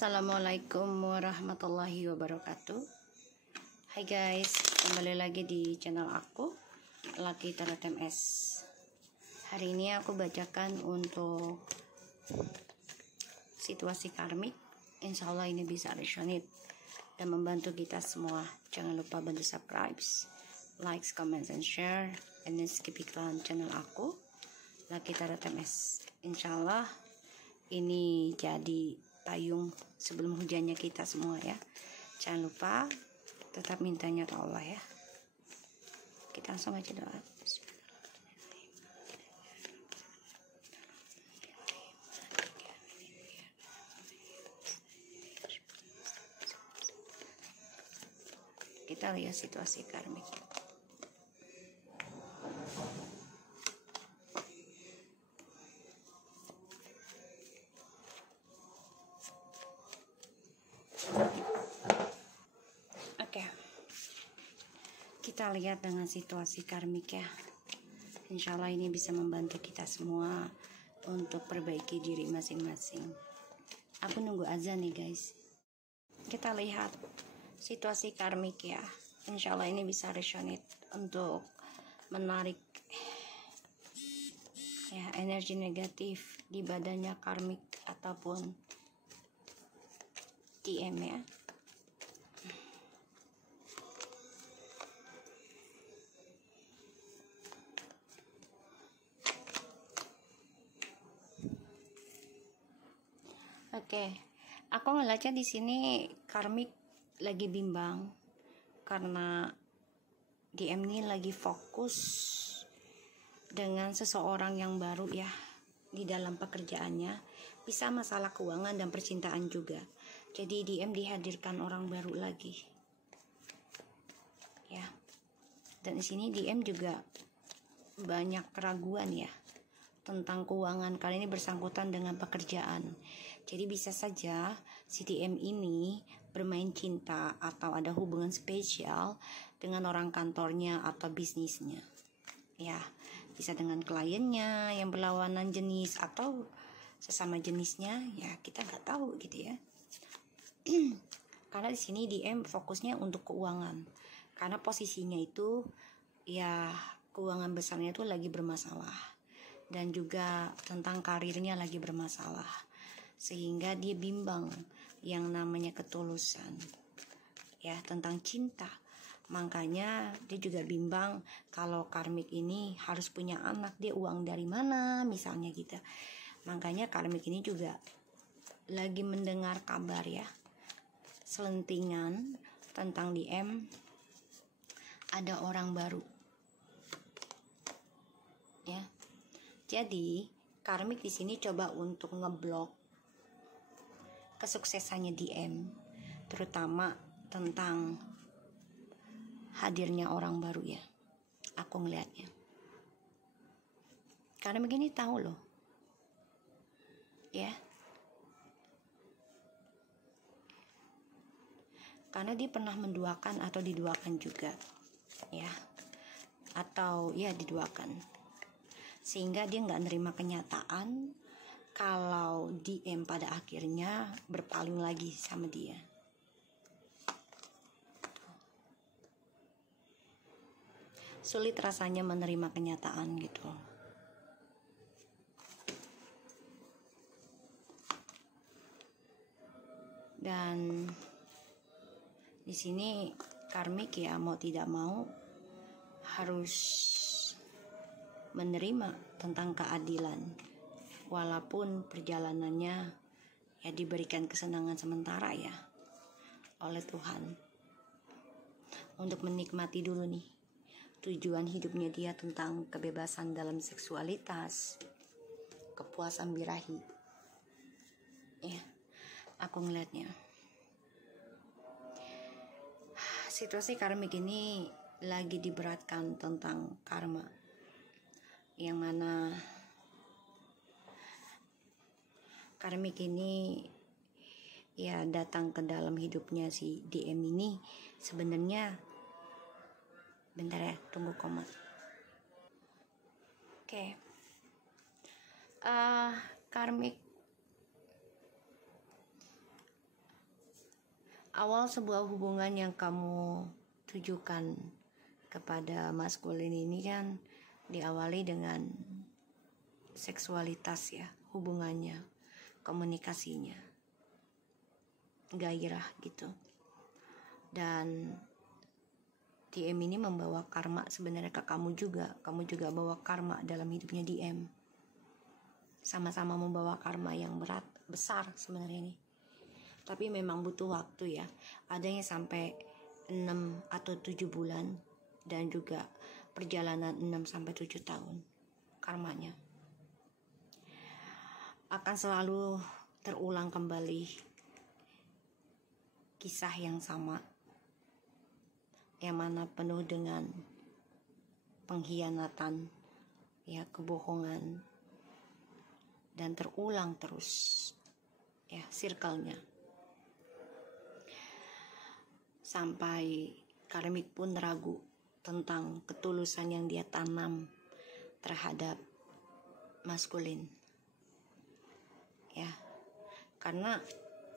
Assalamualaikum warahmatullahi wabarakatuh. Hai guys, kembali lagi di channel aku, Lucky Tarot MS. Hari ini aku bacakan untuk situasi karmik. Insya Allah ini bisa resonate dan membantu kita semua. Jangan lupa bantu subscribe, like, comment, and share. And skip iklan channel aku, Lucky Tarot MS. Insya Allah ini jadi payung sebelum hujannya kita semua ya. Jangan lupa tetap mintanya ke Allah ya. Kita langsung aja doa. Kita lihat situasi karmik. Oke, kita lihat dengan situasi karmik ya. Insya Allah ini bisa membantu kita semua untuk perbaiki diri masing-masing. Aku nunggu azan nih guys. Kita lihat situasi karmik ya. Insya Allah ini bisa resonate untuk menarik ya energi negatif di badannya karmik ataupun TM ya. Oke, aku ngeliatnya di sini karmik lagi bimbang karena DM ini lagi fokus dengan seseorang yang baru ya di dalam pekerjaannya, bisa masalah keuangan dan percintaan juga. Jadi DM dihadirkan orang baru lagi, ya. Dan di sini DM juga banyak keraguan ya tentang keuangan kali ini bersangkutan dengan pekerjaan. Jadi bisa saja si DM ini bermain cinta atau ada hubungan spesial dengan orang kantornya atau bisnisnya. Ya, bisa dengan kliennya yang berlawanan jenis atau sesama jenisnya, ya kita nggak tahu gitu ya. Karena di sini DM fokusnya untuk keuangan. Karena posisinya itu ya keuangan besarnya itu lagi bermasalah. Dan juga tentang karirnya lagi bermasalah, sehingga dia bimbang yang namanya ketulusan ya tentang cinta. Makanya dia juga bimbang kalau karmik ini harus punya anak, dia uang dari mana misalnya gitu. Makanya karmik ini juga lagi mendengar kabar ya, selentingan tentang DM ada orang baru ya. Jadi karmik di sini coba untuk ngeblok kesuksesannya DM, terutama tentang hadirnya orang baru ya. Aku ngelihatnya. Karena begini tahu loh, ya. Karena dia pernah menduakan atau diduakan juga, ya. Atau ya diduakan. Sehingga dia nggak nerima kenyataan kalau DM pada akhirnya berpaling lagi sama dia. Sulit rasanya menerima kenyataan gitu. Dan di sini karmik ya mau tidak mau harus menerima tentang keadilan, walaupun perjalanannya ya diberikan kesenangan sementara ya oleh Tuhan untuk menikmati dulu nih tujuan hidupnya dia tentang kebebasan dalam seksualitas, kepuasan birahi ya. Aku ngeliatnya situasi karmik ini lagi diberatkan tentang karma, yang mana karmik ini ya datang ke dalam hidupnya si DM ini sebenarnya. Bentar ya, tunggu koma. Oke. Karmik Awal sebuah hubungan yang kamu tujukan kepada maskulin ini kan diawali dengan seksualitas ya, hubungannya, komunikasinya, gairah gitu. Dan DM ini membawa karma sebenarnya ke kamu juga bawa karma dalam hidupnya DM. Sama-sama membawa karma yang besar sebenarnya ini. Tapi memang butuh waktu ya. Ada yang sampai 6 atau 7 bulan dan juga perjalanan 6 sampai 7 tahun karmanya. Akan selalu terulang kembali kisah yang sama, yang mana penuh dengan pengkhianatan, ya, kebohongan, dan terulang terus, ya, circle-nya. Sampai karmik pun ragu tentang ketulusan yang dia tanam terhadap maskulin, ya, karena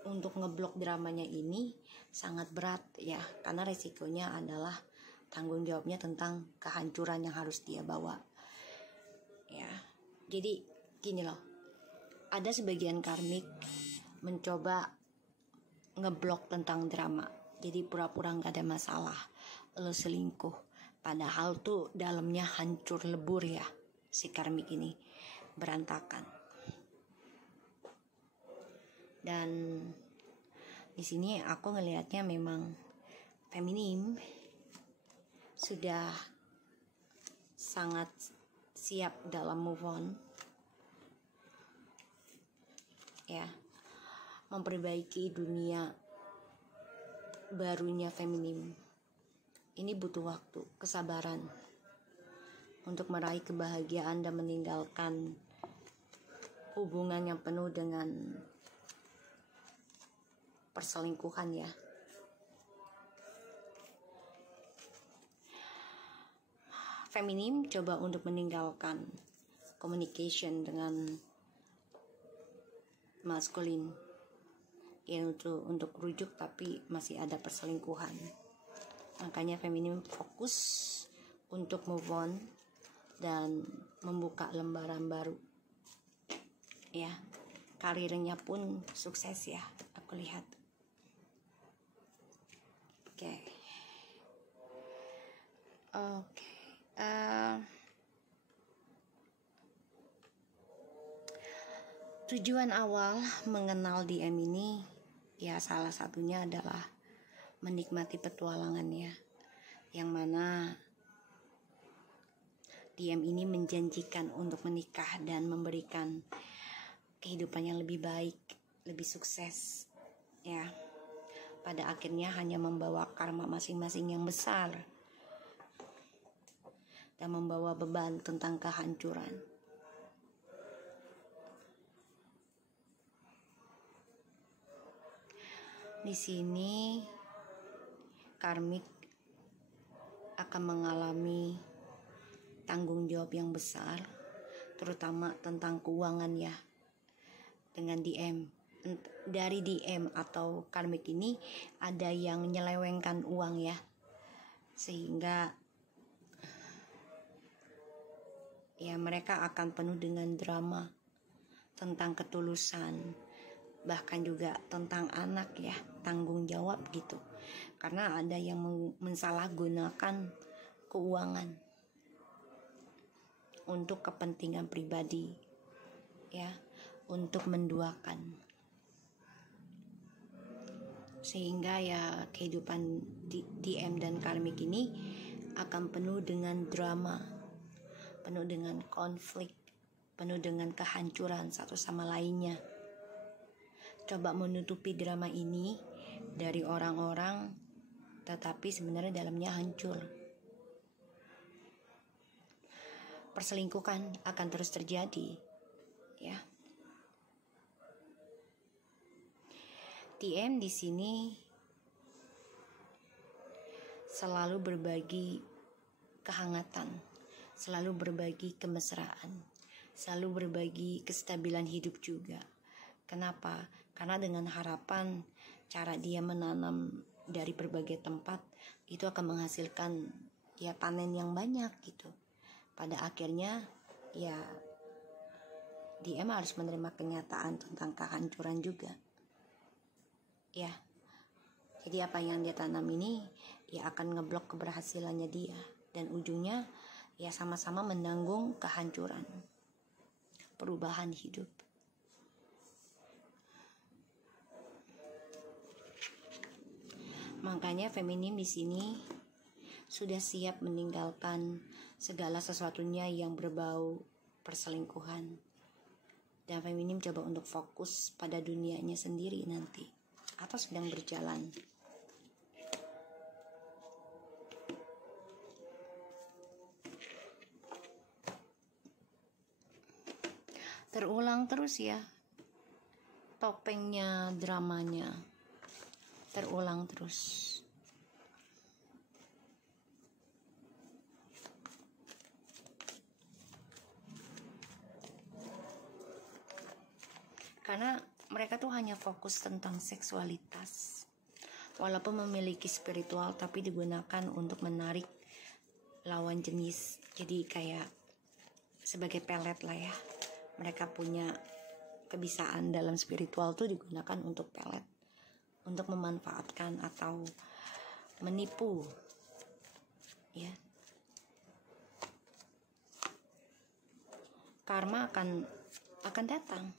untuk ngeblok dramanya ini sangat berat ya, karena resikonya adalah tanggung jawabnya tentang kehancuran yang harus dia bawa ya. Jadi gini loh, ada sebagian karmik mencoba ngeblok tentang drama, jadi pura-pura gak ada masalah lo selingkuh, padahal tuh dalamnya hancur lebur ya, si karmik ini berantakan. Dan di sini aku ngelihatnya memang feminim sudah sangat siap dalam move on ya, memperbaiki dunia barunya feminim. Ini butuh waktu, kesabaran untuk meraih kebahagiaan dan meninggalkan hubungan yang penuh dengan perselingkuhan ya. Feminim coba untuk meninggalkan communication dengan maskulin ya, untuk rujuk, tapi masih ada perselingkuhan. Makanya feminim fokus untuk move on dan membuka lembaran baru ya. Karirnya pun sukses ya, aku lihat. Oke. Tujuan awal mengenal DM ini ya, salah satunya adalah menikmati petualangannya, yang mana DM ini menjanjikan untuk menikah dan memberikan kehidupan yang lebih baik, lebih sukses ya. Pada akhirnya hanya membawa karma masing-masing yang besar dan membawa beban tentang kehancuran. Di sini karmik akan mengalami tanggung jawab yang besar, terutama tentang keuangan ya, dengan DM. Dari DM atau karmik ini ada yang menyelewengkan uang ya, sehingga ya mereka akan penuh dengan drama tentang ketulusan, bahkan juga tentang anak ya, tanggung jawab gitu, karena ada yang mensalahgunakan keuangan untuk kepentingan pribadi ya, untuk menduakan, sehingga ya kehidupan DM dan karmik ini akan penuh dengan drama, penuh dengan konflik, penuh dengan kehancuran satu sama lainnya. Coba menutupi drama ini dari orang-orang, tetapi sebenarnya dalamnya hancur. Perselingkuhan akan terus terjadi ya. DM di sini selalu berbagi kehangatan, selalu berbagi kemesraan, selalu berbagi kestabilan hidup juga. Kenapa? Karena dengan harapan cara dia menanam dari berbagai tempat itu akan menghasilkan ya panen yang banyak gitu. Pada akhirnya ya DM harus menerima kenyataan tentang kehancuran juga. Ya. Jadi apa yang dia tanam ini ya akan ngeblok keberhasilannya dia, dan ujungnya ya sama-sama menanggung kehancuran perubahan hidup. Makanya feminim di sini sudah siap meninggalkan segala sesuatunya yang berbau perselingkuhan. Dan feminim coba untuk fokus pada dunianya sendiri nanti, atau sedang berjalan. Terulang terus ya, topengnya, dramanya terulang terus. Karena mereka tuh hanya fokus tentang seksualitas, walaupun memiliki spiritual tapi digunakan untuk menarik lawan jenis. Jadi kayak sebagai pelet lah ya. Mereka punya kebisaan dalam spiritual tuh digunakan untuk pelet, untuk memanfaatkan atau menipu ya. Karma akan datang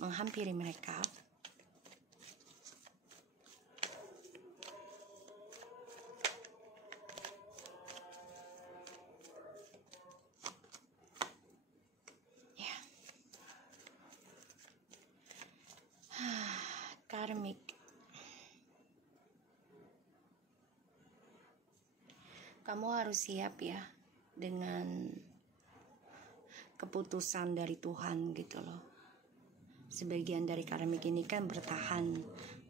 menghampiri mereka. Karmik. Kamu harus siap ya dengan keputusan dari Tuhan gitu loh. Sebagian dari karmik ini kan bertahan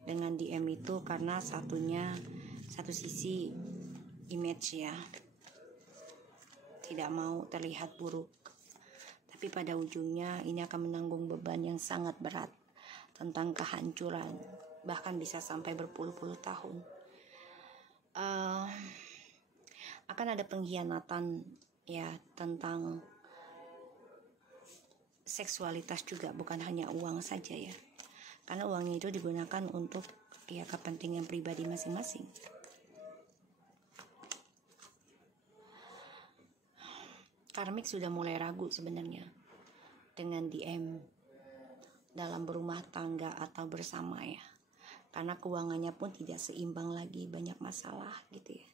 dengan DM itu karena satu sisi image ya, tidak mau terlihat buruk. Tapi pada ujungnya ini akan menanggung beban yang sangat berat tentang kehancuran, bahkan bisa sampai berpuluh-puluh tahun. Akan ada pengkhianatan ya tentang seksualitas juga, bukan hanya uang saja ya, karena uangnya itu digunakan untuk ya kepentingan pribadi masing-masing. Karmik sudah mulai ragu sebenarnya dengan DM dalam berumah tangga atau bersama ya, karena keuangannya pun tidak seimbang lagi, banyak masalah gitu ya.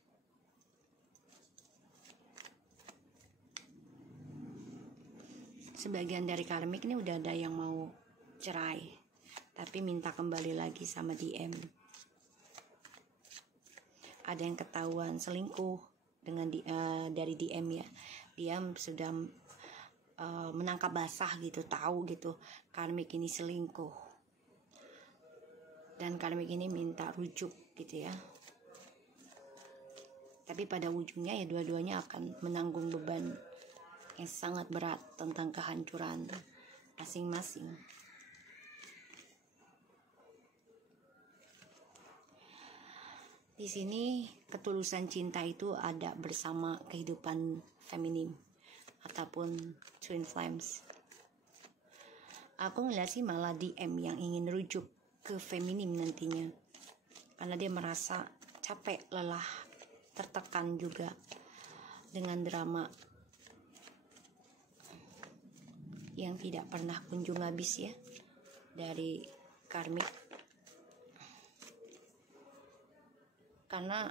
Sebagian dari karmik ini udah ada yang mau cerai, tapi minta kembali lagi sama DM. Ada yang ketahuan selingkuh dengan dari DM ya. Dia sudah menangkap basah gitu, tahu gitu karmik ini selingkuh, dan karmik ini minta rujuk gitu ya. Tapi pada ujungnya ya dua-duanya akan menanggung beban yang sangat berat tentang kehancuran masing-masing. Di sini ketulusan cinta itu ada bersama kehidupan feminim ataupun twin flames. Aku ngeliat sih malah DM yang ingin rujuk ke feminim nantinya, karena dia merasa capek, lelah, tertekan juga dengan drama yang tidak pernah kunjung habis ya dari karmik. Karena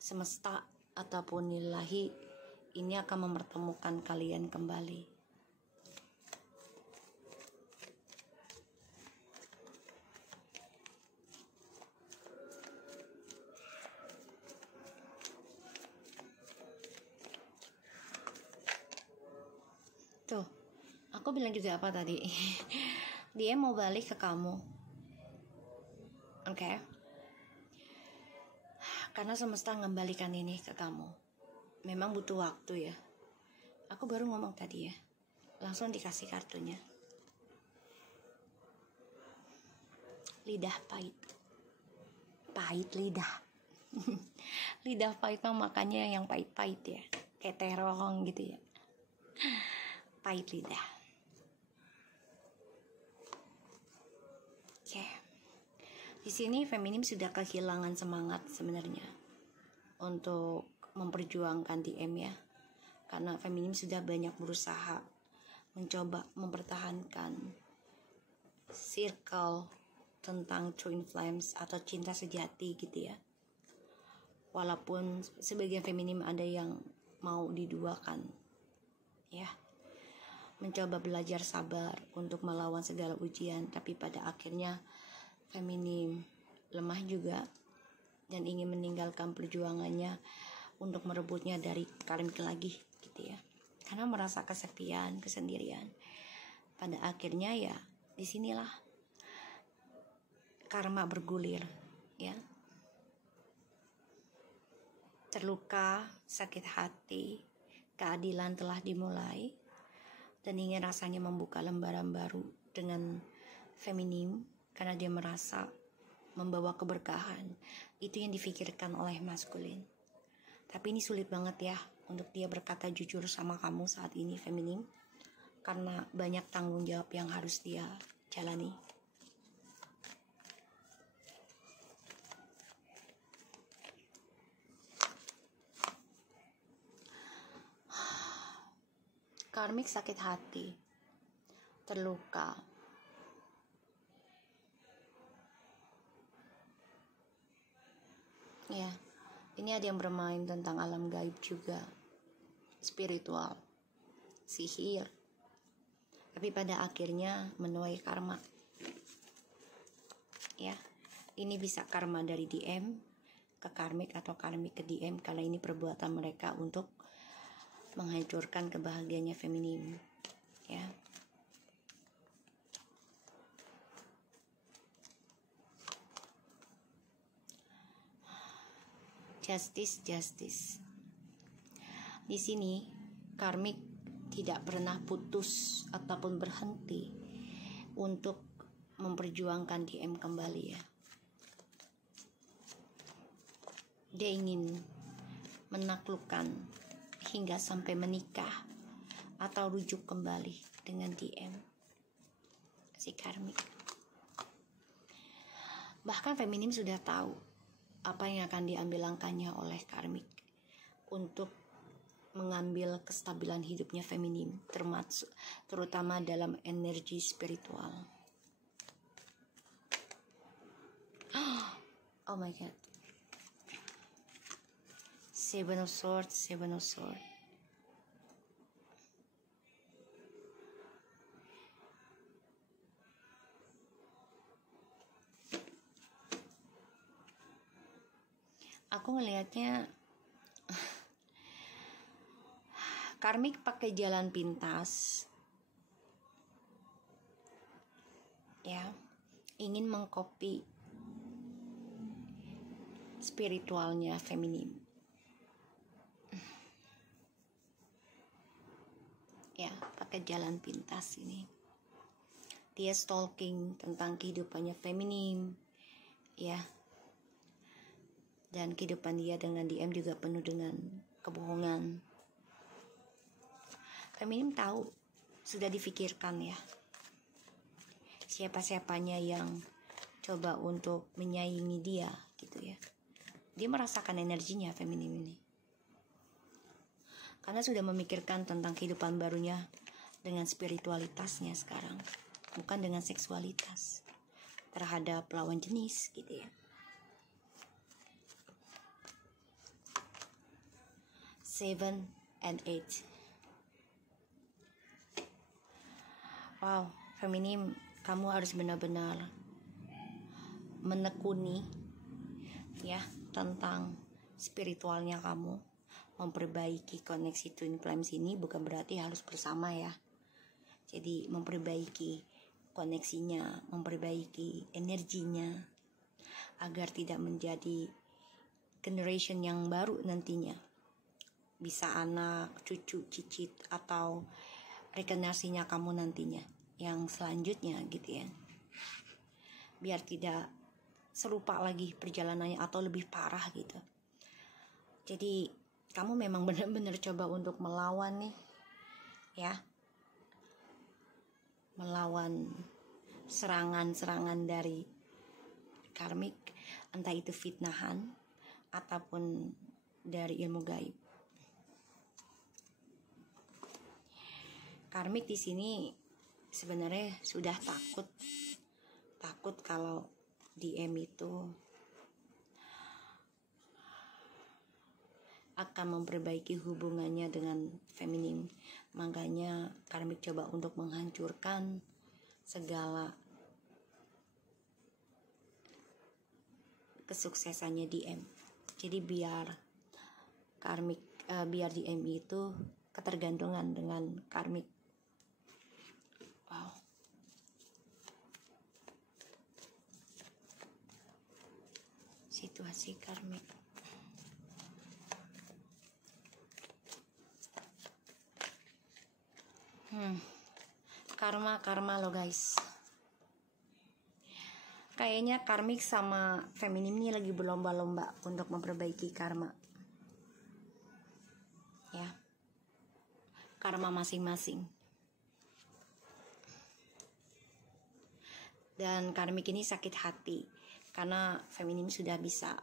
semesta ataupun ilahi ini akan mempertemukan kalian kembali. Tuh, aku bilang juga apa tadi? Dia mau balik ke kamu. Oke. Karena semesta ngembalikan ini ke kamu. Memang butuh waktu ya. Aku baru ngomong tadi ya. Langsung dikasih kartunya. lidah pahit. Pahit lidah. Lidah pahit mah makanya yang pahit-pahit ya, kayak terong gitu ya. Pahit lidah. Oke. Di sini feminim sudah kehilangan semangat sebenarnya untuk memperjuangkan DM ya. Karena feminim sudah banyak berusaha mencoba mempertahankan circle tentang twin flames atau cinta sejati gitu ya. Walaupun sebagian feminim ada yang mau diduakan ya, mencoba belajar sabar untuk melawan segala ujian, tapi pada akhirnya feminim lemah juga dan ingin meninggalkan perjuangannya untuk merebutnya dari karmik lagi gitu ya, karena merasa kesepian, kesendirian. Pada akhirnya ya disinilah karma bergulir ya. Terluka, sakit hati, keadilan telah dimulai, dan ingin rasanya membuka lembaran baru dengan feminim karena dia merasa membawa keberkahan. Itu yang difikirkan oleh maskulin. Tapi ini sulit banget ya untuk dia berkata jujur sama kamu saat ini feminim, karena banyak tanggung jawab yang harus dia jalani. Karmik sakit hati, terluka, ya. Ini ada yang bermain tentang alam gaib juga, spiritual, sihir, tapi pada akhirnya menuai karma. Ya, ini bisa karma dari DM ke karmik atau karmik ke DM, karena ini perbuatan mereka untuk menghancurkan kebahagiaannya feminim. Ya. Justice. Di sini karmik tidak pernah putus ataupun berhenti untuk memperjuangkan DM kembali ya. Dia ingin menaklukkan hingga sampai menikah atau rujuk kembali dengan DM si karmik. Bahkan feminim sudah tahu apa yang akan diambil langkahnya oleh karmik untuk mengambil kestabilan hidupnya feminim, terutama dalam energi spiritual. Oh my god. Seven of Swords. Aku ngelihatnya karmik pakai jalan pintas ya, ingin mengcopy spiritualnya feminim ya, pakai jalan pintas ini. Dia stalking tentang kehidupannya feminim ya, dan kehidupan dia dengan DM juga penuh dengan kebohongan. Feminim tahu, sudah difikirkan ya, siapa-siapanya yang coba untuk menyaingi dia gitu ya. Dia merasakan energinya feminim ini, karena sudah memikirkan tentang kehidupan barunya dengan spiritualitasnya sekarang, bukan dengan seksualitas terhadap lawan jenis gitu ya. 7 and 8. Wow, feminim, kamu harus benar-benar menekuni ya tentang spiritualnya kamu. Memperbaiki koneksi twin flames ini bukan berarti harus bersama ya. Jadi memperbaiki koneksinya, memperbaiki energinya agar tidak menjadi generation yang baru nantinya. Bisa anak, cucu, cicit, atau regenerasinya kamu nantinya yang selanjutnya gitu ya. biar tidak serupa lagi perjalanannya atau lebih parah gitu. Jadi kamu memang benar-benar coba untuk melawan nih ya, melawan serangan-serangan dari karmik, entah itu fitnahan ataupun dari ilmu gaib. Karmik di sini sebenarnya sudah takut kalau DM itu akan memperbaiki hubungannya dengan feminim. Makanya karmik coba untuk menghancurkan segala kesuksesannya DM. Jadi biar DM itu ketergantungan dengan karmik. Wow. Situasi karmik. Karma lo guys. Kayaknya karmik sama feminim ini lagi berlomba-lomba untuk memperbaiki karma. Ya. Karma masing-masing. Dan karmik ini sakit hati karena feminim sudah bisa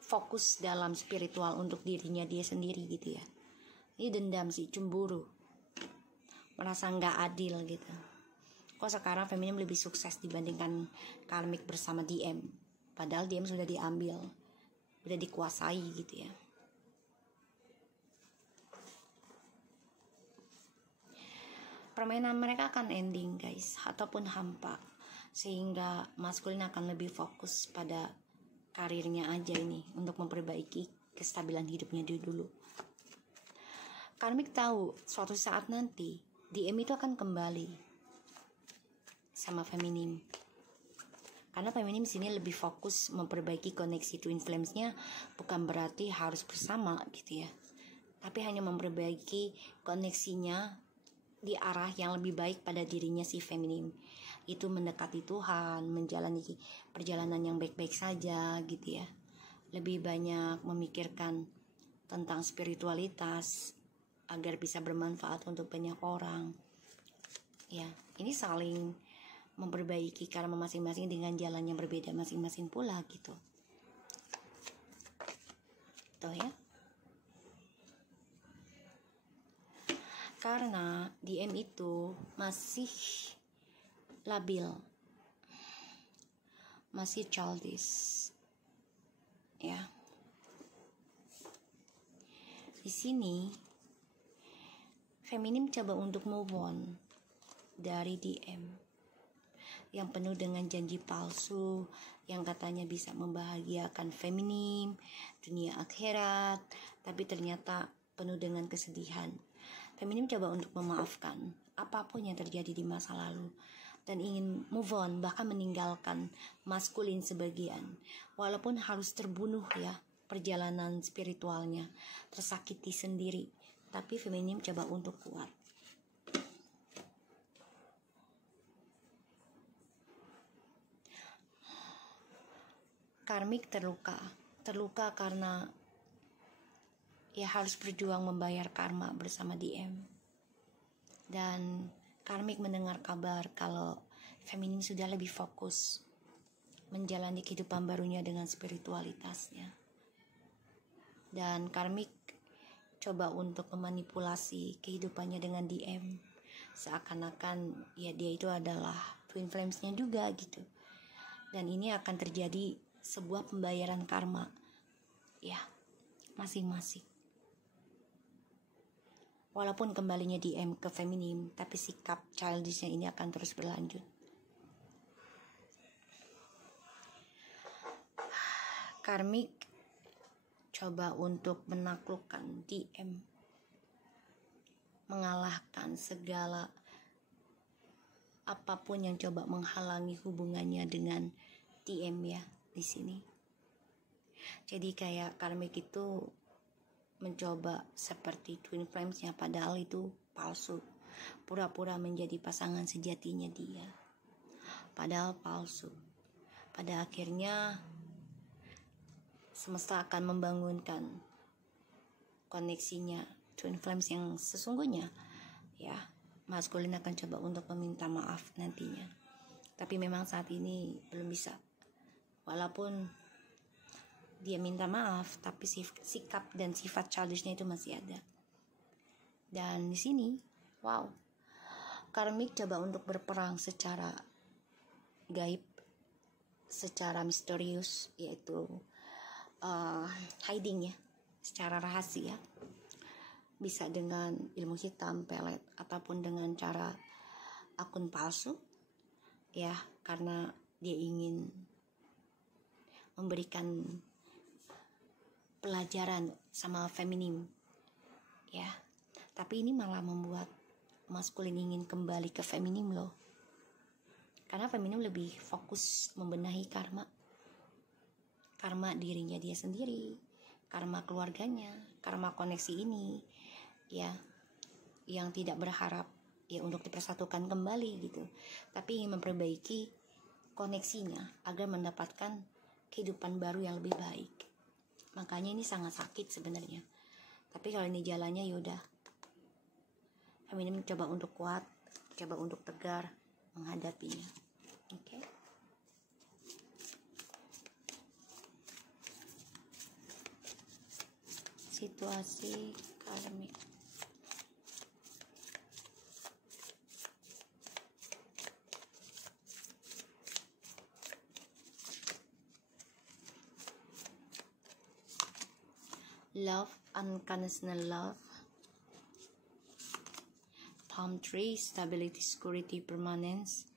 fokus dalam spiritual untuk dirinya dia sendiri gitu ya. Ini dendam sih, cemburu, merasa nggak adil gitu. Kok sekarang feminim lebih sukses dibandingkan karmik bersama DM, padahal DM sudah diambil, sudah dikuasai gitu ya. Permainan mereka akan ending guys, ataupun hampa, sehingga maskulin akan lebih fokus pada karirnya aja ini untuk memperbaiki kestabilan hidupnya dulu. Karmik tahu suatu saat nanti DM itu akan kembali sama feminim, karena feminim sini lebih fokus memperbaiki koneksi twin flames-nya, bukan berarti harus bersama gitu ya, tapi hanya memperbaiki koneksinya di arah yang lebih baik pada dirinya si feminim, itu mendekati Tuhan, menjalani perjalanan yang baik-baik saja gitu ya, lebih banyak memikirkan tentang spiritualitas agar bisa bermanfaat untuk banyak orang ya. Ini saling memperbaiki karma masing-masing dengan jalan yang berbeda masing-masing pula gitu tuh ya. Karena DM itu masih labil, masih childish ya. Di sini feminim coba untuk move on dari DM yang penuh dengan janji palsu yang katanya bisa membahagiakan feminim dunia akhirat, tapi ternyata penuh dengan kesedihan. Feminim coba untuk memaafkan apapun yang terjadi di masa lalu dan ingin move on, bahkan meninggalkan maskulin sebagian, walaupun harus terbunuh ya perjalanan spiritualnya, tersakiti sendiri, tapi feminim coba untuk kuat. Karmik terluka karena ya harus berjuang membayar karma bersama DM. Dan karmik mendengar kabar kalau feminim sudah lebih fokus menjalani kehidupan barunya dengan spiritualitasnya. Dan karmik coba untuk memanipulasi kehidupannya dengan DM, seakan-akan ya dia itu adalah twin flames-nya juga gitu. Dan ini akan terjadi sebuah pembayaran karma ya masing-masing. Walaupun kembalinya DM ke feminim, tapi sikap childishnya ini akan terus berlanjut. Karmik coba untuk menaklukkan DM, mengalahkan segala apapun yang coba menghalangi hubungannya dengan DM ya di sini. Jadi kayak karmik itu mencoba seperti twin flames-nya, padahal itu palsu, pura-pura menjadi pasangan sejatinya dia. padahal palsu. Pada akhirnya semesta akan membangunkan koneksinya twin flames yang sesungguhnya, ya. Maskulin akan coba untuk meminta maaf nantinya, tapi memang saat ini belum bisa. Walaupun dia minta maaf, tapi sikap dan sifat childishnya itu masih ada. Dan di sini, wow, karmik coba untuk berperang secara gaib, secara misterius, yaitu hiding ya, secara rahasia. Bisa dengan ilmu hitam, pelet, ataupun dengan cara akun palsu, ya, karena dia ingin memberikan pelajaran sama feminim, ya. Tapi ini malah membuat maskulin ingin kembali ke feminim loh, karena feminim lebih fokus membenahi karma dirinya dia sendiri, karma keluarganya, karma koneksi ini, ya, yang tidak berharap ya untuk dipersatukan kembali gitu, tapi ingin memperbaiki koneksinya agar mendapatkan kehidupan baru yang lebih baik. Makanya ini sangat sakit sebenarnya, tapi kalau ini jalannya yaudah, feminim coba untuk kuat, coba untuk tegar menghadapinya. Oke. Situasi karmik. Love, unconditional love. Palm tree, stability, security, permanence,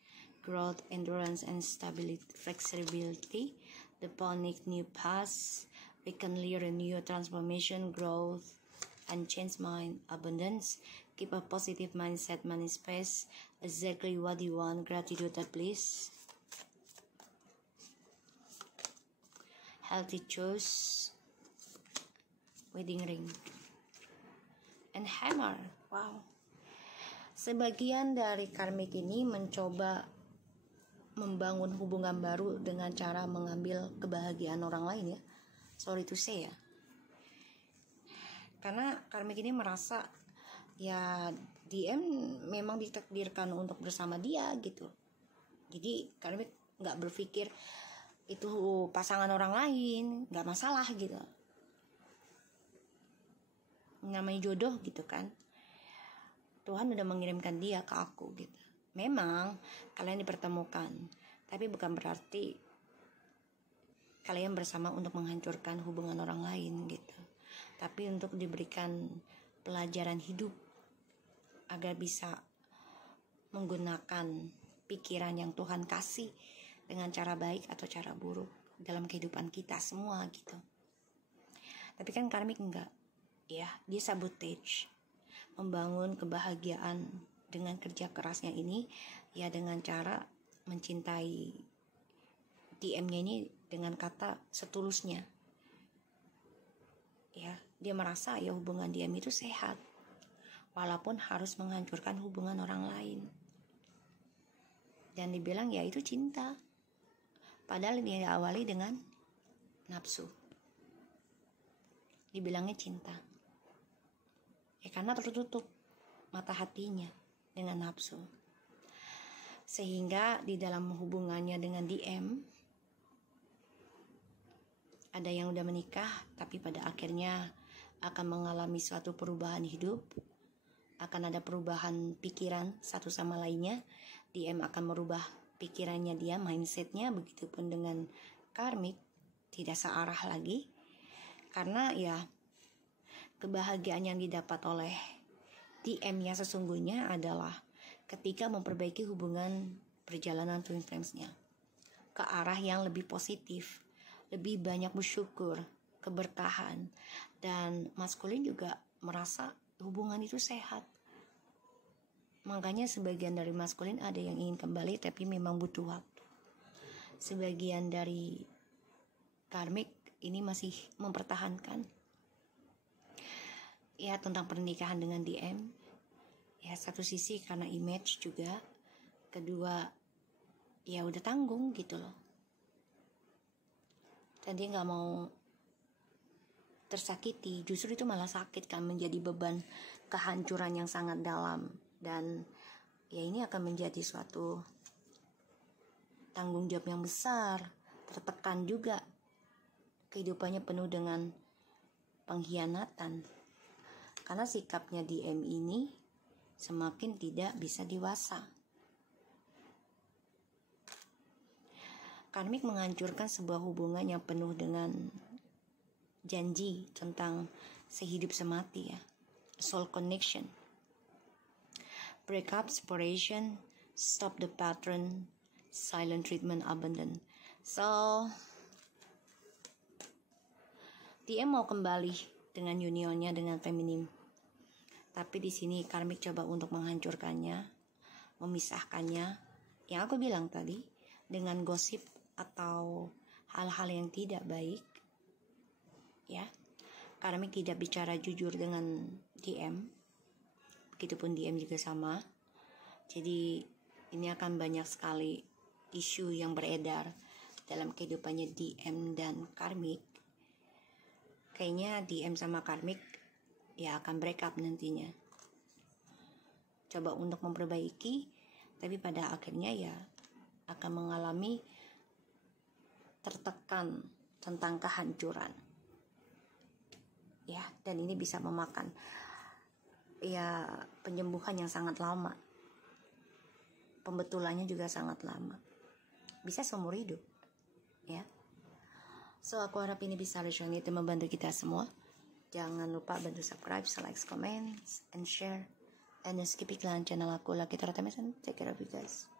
growth, endurance, and stability, flexibility. The ponic, new paths, recently renew, transformation, growth, unchanged mind, abundance. Keep a positive mindset, manifest exactly what you want, gratitude and bliss. Healthy choice, wedding ring, and hammer. Wow. Sebagian dari karmik ini mencoba membangun hubungan baru dengan cara mengambil kebahagiaan orang lain ya. Sorry to say ya. Karena karmik ini merasa ya DM memang ditakdirkan untuk bersama dia gitu. Jadi karmik nggak berpikir itu pasangan orang lain, nggak masalah gitu. Namanya jodoh gitu kan, Tuhan udah mengirimkan dia ke aku gitu. Memang kalian dipertemukan, tapi bukan berarti kalian bersama untuk menghancurkan hubungan orang lain gitu, tapi untuk diberikan pelajaran hidup agar bisa menggunakan pikiran yang Tuhan kasih dengan cara baik atau cara buruk dalam kehidupan kita semua gitu. Tapi kan karmik enggak, ya, dia sabotage, membangun kebahagiaan dengan kerja kerasnya ini ya, dengan cara mencintai DM-nya ini dengan kata setulusnya. Ya, dia merasa ya hubungan DM itu sehat walaupun harus menghancurkan hubungan orang lain. Dan dibilang ya itu cinta, padahal dia awali dengan nafsu. Dibilangnya cinta ya karena tertutup mata hatinya dengan nafsu, sehingga di dalam hubungannya dengan DM ada yang udah menikah tapi pada akhirnya akan mengalami suatu perubahan hidup, akan ada perubahan pikiran satu sama lainnya. DM akan merubah pikirannya dia, mindsetnya. Begitupun dengan karmik, tidak searah lagi, karena ya kebahagiaan yang didapat oleh DM yang sesungguhnya adalah ketika memperbaiki hubungan perjalanan twin flames-nya ke arah yang lebih positif, lebih banyak bersyukur, keberkahan, dan maskulin juga merasa hubungan itu sehat. Makanya sebagian dari maskulin ada yang ingin kembali tapi memang butuh waktu. Sebagian dari karmik ini masih mempertahankan ya tentang pernikahan dengan DM. Ya satu sisi karena image juga, kedua ya udah tanggung gitu loh. Dan dia nggak mau tersakiti, justru itu malah sakit kan, menjadi beban kehancuran yang sangat dalam. Dan ya ini akan menjadi suatu tanggung jawab yang besar, tertekan juga, kehidupannya penuh dengan pengkhianatan. Karena sikapnya DM ini semakin tidak bisa dewasa. Karmik menghancurkan sebuah hubungan yang penuh dengan janji tentang sehidup semati ya, soul connection. Break up, separation, stop the pattern, silent treatment, abandon. So, DM mau kembali dengan unionnya dengan feminim. Tapi di sini karmik coba untuk menghancurkannya, memisahkannya. Yang aku bilang tadi, dengan gosip atau hal-hal yang tidak baik. Ya. Karmik tidak bicara jujur dengan DM. Begitupun DM juga sama. Jadi ini akan banyak sekali isu yang beredar dalam kehidupannya DM dan karmik. Kayaknya DM sama karmik ya akan break up nantinya. Coba untuk memperbaiki, tapi pada akhirnya ya akan mengalami tertekan tentang kehancuran. Ya, dan ini bisa memakan ya penyembuhan yang sangat lama. Pembetulannya juga sangat lama. Bisa seumur hidup. Ya. So aku harap ini bisa resonate dan membantu kita semua. Jangan lupa bantu subscribe, like, comment, and share. And skip iklan channel aku. Laki Tara Tamesan. Take care of you guys.